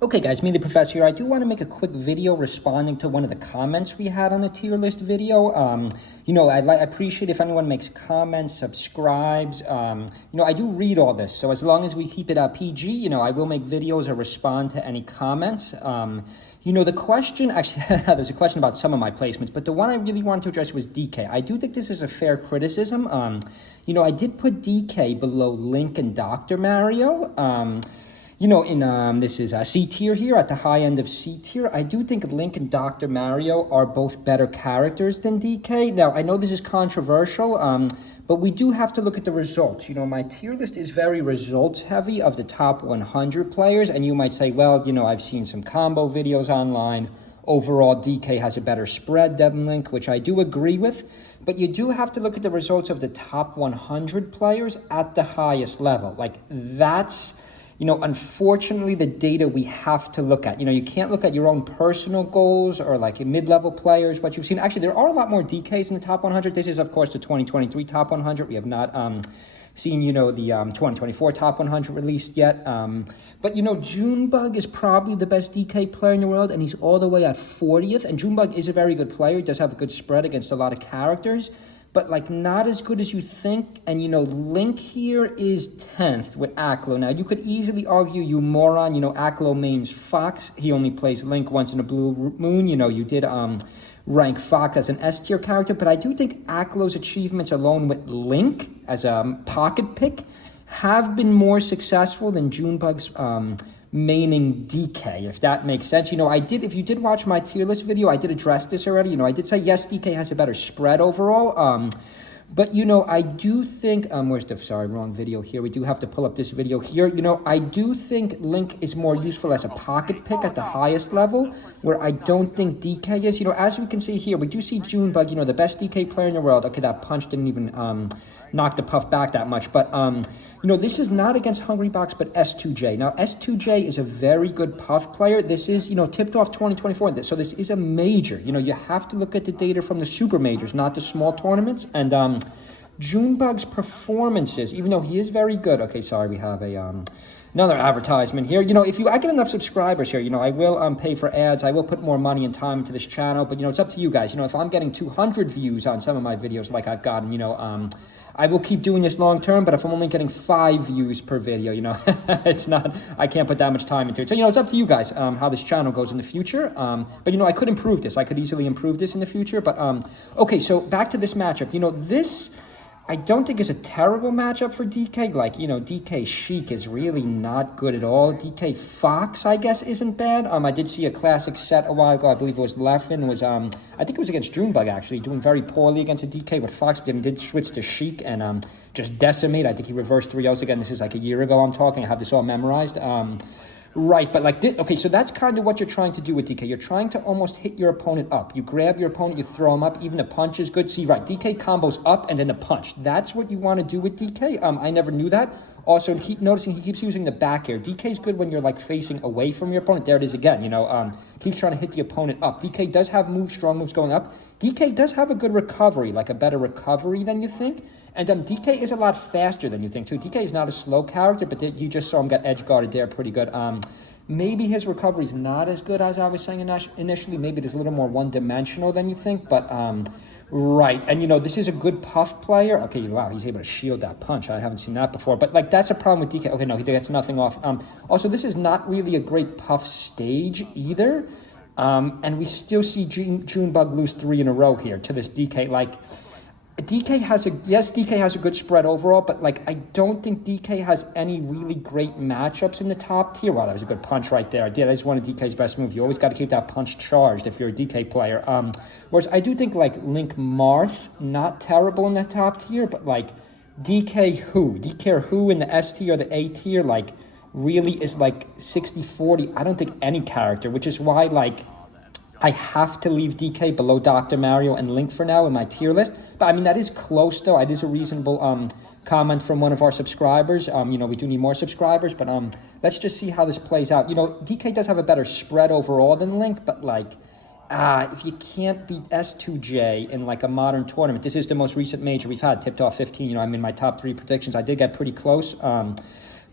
Okay guys, me the professor here. I do want to make a quick video responding to one of the comments we had on the tier list video. I appreciate if anyone makes comments, subscribes. I do read all this, so as long as we keep it PG, I will make videos or respond to any comments. The question, actually, there's a question about some of my placements, but the one I really wanted to address was DK. I do think this is a fair criticism. I did put DK below Link and Dr. Mario. This is C tier here, at the high end of C tier. I do think Link and Dr. Mario are both better characters than DK. Now, I know this is controversial, but we do have to look at the results. My tier list is very results heavy of the top 100 players, and you might say, well, I've seen some combo videos online. Overall, DK has a better spread than Link, which I do agree with. But you do have to look at the results of the top 100 players at the highest level. That's... unfortunately, the data we have to look at. You can't look at your own personal goals or mid-level players, what you've seen. Actually, there are a lot more DKs in the top 100. This is, of course, the 2023 top 100. We have not seen, the 2024 top 100 released yet. But Junebug is probably the best DK player in the world, and he's all the way at 40th. And Junebug is a very good player. He does have a good spread against a lot of characters, but not as good as you think. And Link here is 10th with Aklo. Now you could easily argue, you moron, Aklo mains Fox. He only plays Link once in a blue moon. You did rank Fox as an S tier character, but I do think Aklo's achievements alone with Link as a pocket pick have been more successful than Junebug's maining DK, if that makes sense. If you did watch my tier list video, I did address this already. I did say, yes, DK has a better spread overall. But, I do think, wrong video here. We do have to pull up this video here. I do think Link is more useful as a pocket pick at the highest level, where I don't think DK is. As we can see here, we do see Junebug, the best DK player in the world. Okay, that punch didn't even knock the puff back that much. But, this is not against Hungrybox, but S2J. Now, S2J is a very good puff player. This is, tipped off 2024. So this is a major. You have to look at the data from the super majors, not the small tournaments. And Junebug's performances, even though he is very good. Okay, sorry, we have a another advertisement here. If I get enough subscribers here, I will pay for ads. I will put more money and time into this channel. But, it's up to you guys. If I'm getting 200 views on some of my videos like I've gotten, I will keep doing this long term, but if I'm only getting 5 views per video, it's not, I can't put that much time into it. So, it's up to you guys how this channel goes in the future. But, I could improve this. I could easily improve this in the future. But, okay, so back to this matchup. This, I don't think is a terrible matchup for DK. DK Sheik is really not good at all. DK Fox, I guess, isn't bad. I did see a classic set a while ago. I believe it was Leffen. I think it was against Junebug, actually, doing very poorly against a DK with Fox, but then did switch to Sheik and just decimate. I think he reversed 3-0s again. This is a year ago I'm talking. I have this all memorized. Right, but okay, so that's kind of what you're trying to do with DK. You're trying to almost hit your opponent up. You grab your opponent, you throw him up. Even the punch is good. See, right, DK combos up and then the punch. That's what you want to do with DK. I never knew that. Also, keep noticing he keeps using the back air. DK is good when you're facing away from your opponent. There it is again. Keeps trying to hit the opponent up. DK does have strong moves going up. DK does have a good recovery, a better recovery than you think. And DK is a lot faster than you think, too. DK is not a slow character, but you just saw him get edge guarded there pretty good. Maybe his recovery is not as good as I was saying initially. Maybe it is a little more one-dimensional than you think, but right. And, this is a good puff player. Okay, wow, he's able to shield that punch. I haven't seen that before. But, that's a problem with DK. Okay, no, he gets nothing off. Also, this is not really a great puff stage either. And we still see Junebug lose 3 in a row here to this DK. DK has a good spread overall, but I don't think DK has any really great matchups in the top tier. Wow, that was a good punch right there. That is one of DK's best moves. You always got to keep that punch charged if you're a DK player. Whereas I do think Link Marth, not terrible in the top tier, but DK Who in the S tier or the A tier, really is 60-40. I don't think any character, which is why I have to leave DK below Dr. Mario and Link for now in my tier list. But, that is close, though. It is a reasonable comment from one of our subscribers. We do need more subscribers, but let's just see how this plays out. DK does have a better spread overall than Link, but, if you can't beat S2J in, a modern tournament, this is the most recent major we've had, tipped off 15. I'm in my top 3 predictions. I did get pretty close.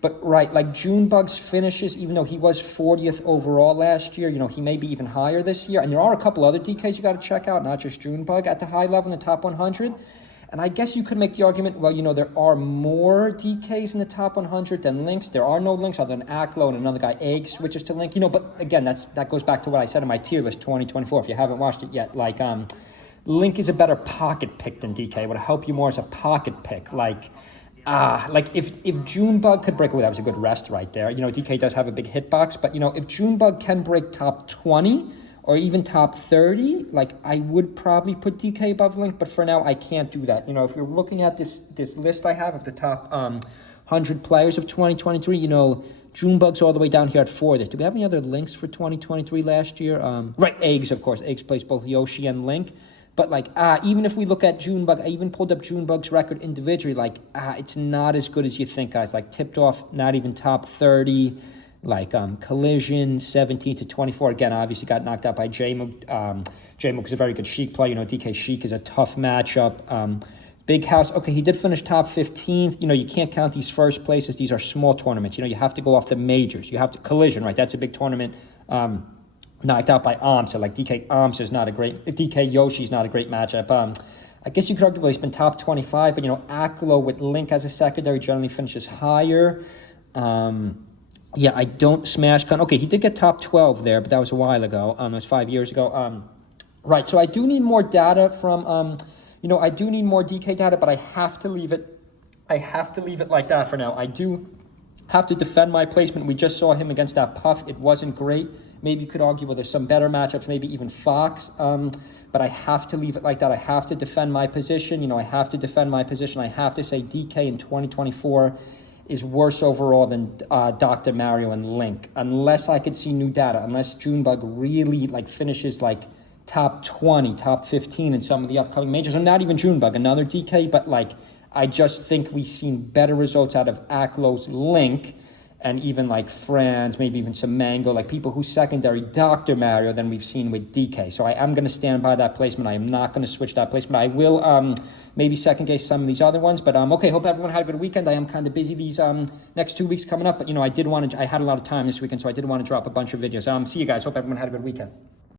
But right, like Junebug's finishes, even though he was 40th overall last year, you know, he may be even higher this year. And there are a couple other DKs you got to check out, not just Junebug at the high level in the top 100. And I guess you could make the argument, well, you know, there are more DKs in the top 100 than Links. There are no Links other than Aklo and another guy, Egg, switches to Link. You know, but again, that goes back to what I said in my tier list 2024. If you haven't watched it yet, like, Link is a better pocket pick than DK. It would help you more as a pocket pick. Like if Junebug could break, that was a good rest right there. You know, DK does have a big hitbox, but, you know, if Junebug can break top 20 or even top 30, like, I would probably put DK above Link, but for now, I can't do that. You know, if you're looking at this list I have of the top 100 players of 2023, you know, Junebug's all the way down here at 40. Do we have any other Links for 2023 last year? Right, Eggs, of course. Eggs plays both Yoshi and Link. But, like, even if we look at Junebug, I even pulled up Junebug's record individually. Like, it's not as good as you think, guys. Like, tipped off, not even top 30. Like, Collision, 17 to 24. Again, obviously got knocked out by J-Mook. J-Mook is a very good Sheik player. You know, DK Sheik is a tough matchup. Big House, okay, he did finish top 15th. You know, you can't count these first places. These are small tournaments. You know, you have to go off the majors. You have to Collision, right? That's a big tournament. Knocked out by Amsa. Like, DK Amsa is not a great... DK Yoshi's not a great matchup. I guess you could argue, well, he's been top 25, but, you know, Aklo with Link as a secondary generally finishes higher. Yeah, I don't smash Con. Okay, he did get top 12 there, but that was a while ago. It was 5 years ago. Right, so I do need more data from... you know, I do need more DK data, but I have to leave it... I have to leave it like that for now. I do have to defend my placement. We just saw him against that Puff. It wasn't great. Maybe you could argue, well, there's some better matchups, maybe even Fox. But I have to leave it like that. I have to defend my position. You know, I have to defend my position. I have to say DK in 2024 is worse overall than Dr. Mario and Link. Unless I could see new data. Unless Junebug really, like, finishes, like, top 20, top 15 in some of the upcoming majors. Or not even Junebug, another DK. But, like, I just think we've seen better results out of Aklo's Link and even like Franz, maybe even some Mango, like people who secondary Dr. Mario than we've seen with DK. So I am going to stand by that placement. I am not going to switch that placement. I will maybe second guess some of these other ones. But okay, hope everyone had a good weekend. I am kind of busy these next 2 weeks coming up. But, you know, I had a lot of time this weekend, so I did want to drop a bunch of videos. See you guys. Hope everyone had a good weekend.